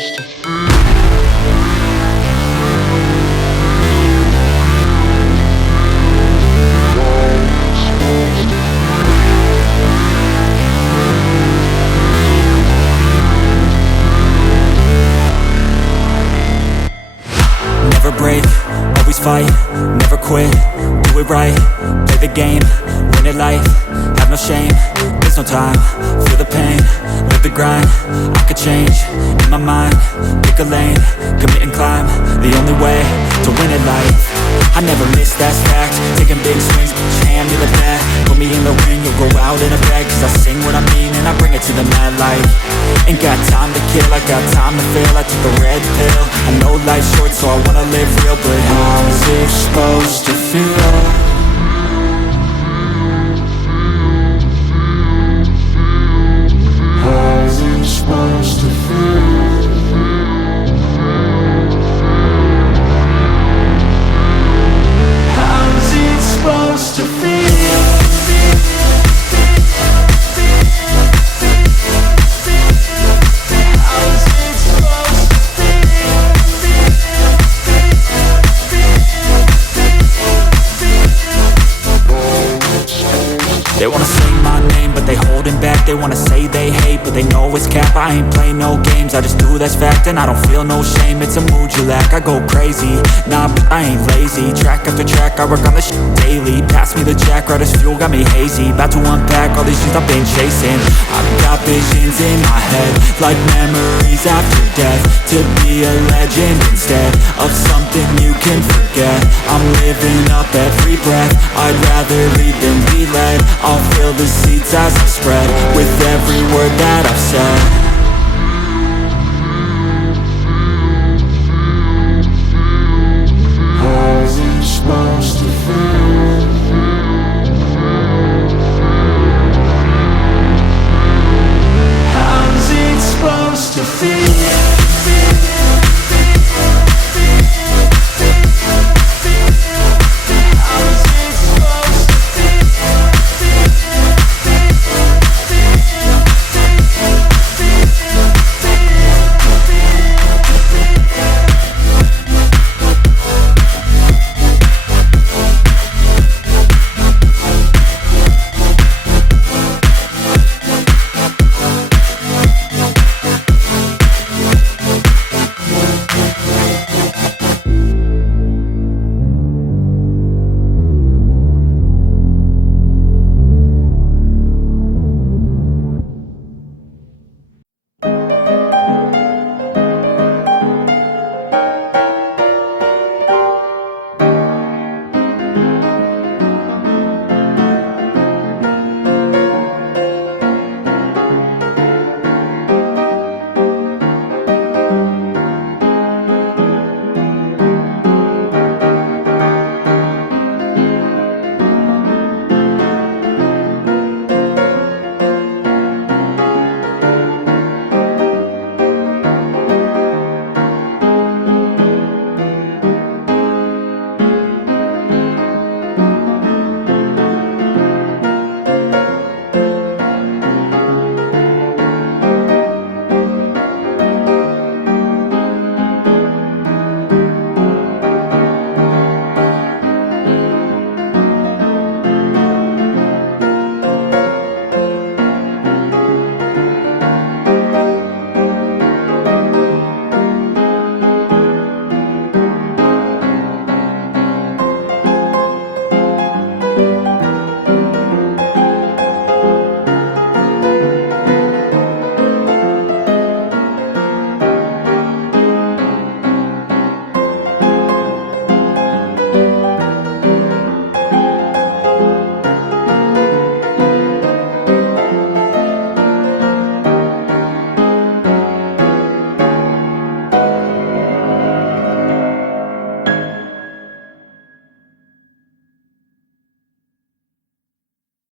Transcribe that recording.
Never break, always fight, never quit, do it right, play the game, win it life, have no shame, there's no time, feel the pain, live the grind, I could change, in my mind, pick a lane, commit and climb, the only way to win at life. I never miss, that's fact, taking big swings, hand me the bat, put me in the ring, you'll go out in a bag, cause I sing what I mean and I bring it to the mad light. Ain't got time to kill, I got time to feel, I took the red pill, I know life's short so I wanna live real, but how's it supposed to feel? They wanna say my name, but they holding back. They wanna say they hate, but they know it's cap. I ain't play no games, I just do that's fact. And I don't feel no shame, it's a mood you lack. I go crazy, nah, but I ain't lazy. Track after track, I work on this shit daily. Pass me the jack, right as fuel, got me hazy. About to unpack all these things I've been chasing. I've got visions in my head, like memories after death. To be a legend instead of something you can forget. I'm living up every breath, I'd rather